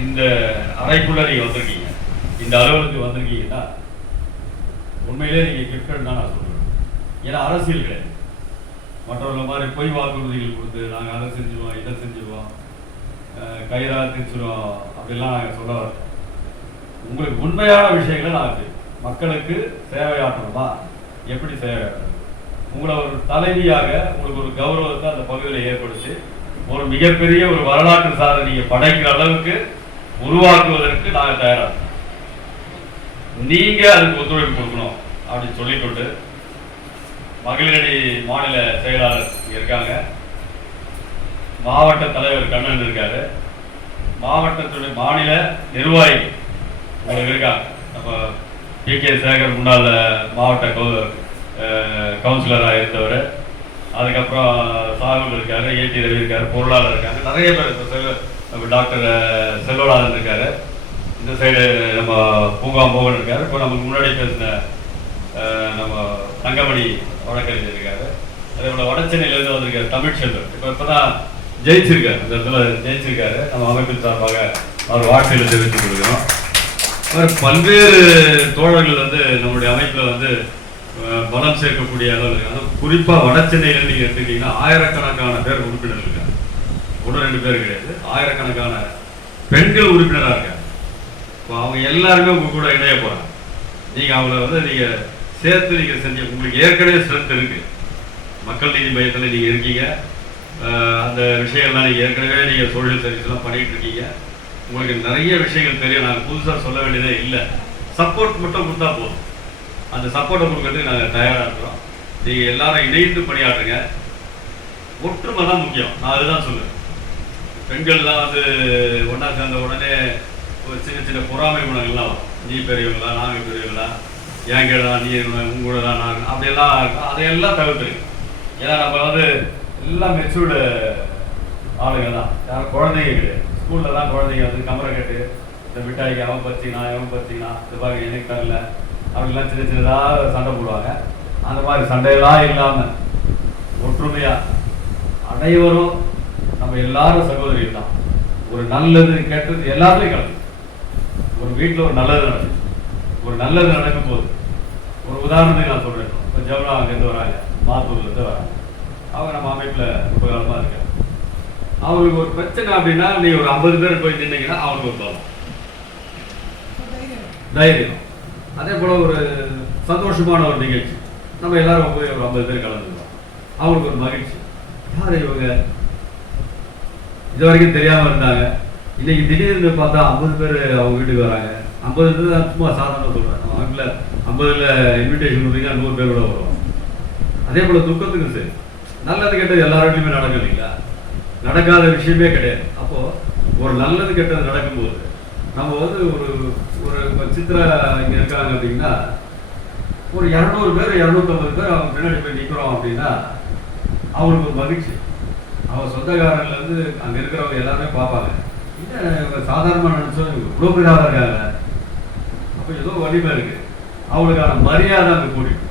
இந்த அறைக்குள்ள நீங்க வந்திருக்கீங்க. இந்த அலுவலகத்துக்கு வந்திருக்கீங்கன்னா உண்மையிலே நீங்க கிஃப்டட் தான் நான் சொல்றேன். ஏன்னா அரசியல் கிடையாது. மற்றவர்கள மாதிரி பொய் வாக்குறுதிகள் கொடுத்து நாங்கள் அதை செஞ்சுருவோம் இதை செஞ்சுருவோம் அஹ் கயிறா திரிச்சிருவோம் அப்படிலாம் நாங்கள் சொல்ல வரல உங்களுக்கு உண்மையான விஷயங்களை நான் மக்களுக்கு சேவையாற்றணுமா? எப்படி சேவையாற்றணும் உங்களை ஒரு தலைவியாக உங்களுக்கு ஒரு கௌரவத்தை அந்த பகுதியில் ஏற்படுத்தி ஒரு மிகப்பெரிய ஒரு வரலாற்று சாதனையை படைக்கிற அளவுக்கு உருவாக்குவதற்கு நாங்கள் தயாராக நீங்க அதுக்கு ஒத்துழைப்பு கொடுக்கணும் அப்படின்னு சொல்லிக்கொண்டு மகளிரணி மாநில செயலாளர் இருக்காங்க. மாவட்ட தலைவர் கண்ணன் இருக்காரு. மாவட்டத்துடைய மாநில நிர்வாகி உங்களுக்கு இருக்காங்க. நம்ம பி கே சேகர் முன்னாள் மாவட்ட கவுன்சிலராக இருந்தவர். அதுக்கப்புறம் சாகுல் இருக்காரு ஏடி ரவி இருக்காரு பொருளாளர் இருக்காங்க நிறைய பேர் செல்வ- நம்ம டாக்டர் அஹ், செல்வநாதன் இருக்காரு. இந்த சைடு நம்ம பூங்கா மோகன் இருக்காரு. இப்போ நமக்கு முன்னாடி பேசின அஹ், நம்ம தங்கமணி வழக்கறிஞர் இருக்காரு. அதே போல வடச்சென்னையிலேருந்து வந்திருக்காரு தமிழ்ச்செல்வர் இப்போ இப்போ தான் ஜெயிச்சிருக்காரு. இந்த இடத்துல ஜெயிச்சிருக்காரு. நம்ம அமைப்பின் சார்பாக அவர் வாழ்க்கையில் தெரிவித்துக் கொள்கிறோம். பல்வேறு தோழர்கள் வந்து நம்முடைய அமைப்பில் வந்து பலம் சேர்க்கக்கூடிய அளவு அதாவது அதுவும் குறிப்பாக சென்னையில் நீங்க எடுத்துக்கிட்டீங்கன்னா ஆயிரக்கணக்கான பேர் உறுப்பினர் இருக்காங்க. ஒன்று ரெண்டு பேர் கிடையாது. ஆயிரக்கணக்கான பெண்கள் உறுப்பினராக இருக்காங்க. இப்போ அவங்க எல்லாருமே உங்க கூட இணைய போகிறாங்க நீங்க அவங்கள வந்து நீங்க சேர்த்து நீங்கள் செஞ்ச உங்களுக்கு ஏற்கனவே ஸ்ட்ரென்த் இருக்கு. மக்கள் நீதி மையத்தில் நீங்க இருக்கீங்க. அந்த விஷயங்கள்லாம் நீங்கள் ஏற்கனவே நீங்க சோஷியல் சர்வீஸ் எல்லாம் பண்ணிட்டு இருக்கீங்க. உங்களுக்கு நிறைய விஷயங்கள் தெரியும். நாங்கள் புதுசாக சொல்ல வேண்டியதே இல்லை. சப்போர்ட் மட்டும் கொடுத்தா போதும். அந்த சப்போர்ட்டை கொடுக்கறதுக்கு நாங்கள் தயாராக இருக்கிறோம். நீங்கள் எல்லாரும் இணைந்து பணியாற்றுங்க. ஒற்றுமை தான் முக்கியம். நான் அதுதான் சொல்லுவேன். பெண்கள்லாம் வந்து ஒன்றா சேர்ந்த உடனே ஒரு சின்ன சின்ன பொறாமை குணங்கள்லாம் வரும். நீ பெரியவங்களா நாங்கள் பெரியவங்களா? என் கேடா நீ உங்களோட தான் நான் அப்படியெல்லாம் அதையெல்லாம் தவிர்த்துருக்கு ஏன்னா நம்ம வந்து எல்லாம் மெச்சூர்டு ஆளுங்க தான். யாரும் குழந்தைங்க கிடையாது. ஸ்கூலில் தான் குழந்தைங்க வந்து கமரை கட்டு இந்த மிட்டாய்க்கு அவன் பச்சினா எவன் பச்சினா இது பாருங்க எனக்கு தரல அப்படிலாம் சின்ன சின்னதாக சண்டை போடுவாங்க. அந்த மாதிரி சண்டையெல்லாம் இல்லாமல் ஒற்றுமையாக அனைவரும் நம்ம எல்லாரும் சகோதரிகள் தான். ஒரு நல்லது கெட்டது எல்லாத்துலையும் கலந்து. ஒரு வீட்டில் ஒரு நல்லது நடக்கும் ஒரு நல்லது நடக்கும் போது ஒரு உதாரணத்துக்கு நான் சொல்கிறேன் இப்போ. ஜமுனா அங்கேருந்து வராங்க. மாத்தூர்லேருந்து வராங்க. அவங்க நம்ம அமைப்பில் ரொம்ப காலமாக இருக்காங்க. அவங்களுக்கு ஒரு பிரச்சனை அப்படின்னா நீ ஒரு ஐம்பது பேர் போய் நின்னீங்கன்னா அவங்களுக்கு ஒரு பலம் தைரியம். அதே போல ஒரு சந்தோஷமான ஒரு நிகழ்ச்சி. நம்ம எல்லாரும் போய் ஒரு ஐம்பது பேர் கலந்துருவோம் அவங்களுக்கு ஒரு மகிழ்ச்சி. யார் இவங்க? இது வரைக்கும் தெரியாம இருந்தாங்க. இன்னைக்கு திடீர்னு பார்த்தா ஐம்பது பேர் அவங்க வீட்டுக்கு வராங்க. ஐம்பது பேர் தான் சும்மா சாதாரண சொல்றேன் நம்ம வீட்டில் ஐம்பதுல இன்விடேஷன் கொடுத்தீங்கன்னா நூறு பேர் கூட வருவோம். அதே போல துக்கத்துக்கும் சரி. நல்லது கெட்டது எல்லார் நடக்கும் இல்லைங்களா? நடக்காத விஷயமே கிடையாது. அப்போ ஒரு நல்லது கெட்டது நடக்கும்போது நம்ம வந்து ஒரு ஒரு சித்திரா சித்ரா இருக்காங்க அப்படின்னா ஒரு இரநூறு பேர் இரநூத்தம்பது பேர் அவங்க பின்னாடி போய் நிற்கிறோம் அப்படின்னா அவங்களுக்கு ஒரு மகிழ்ச்சி. அவன் சொந்தக்காரங்கள்ல இருந்து இருக்கிறவங்க எல்லாருமே பார்ப்பாங்க. இல்லை இவங்க சாதாரணமாக நினச்சோம் இவங்க இவ்வளவு இருக்காங்க. அப்போ ஏதோ வலிமை இருக்குது அவங்களுக்கான மரியாதை அங்கே கூட்டிட்டு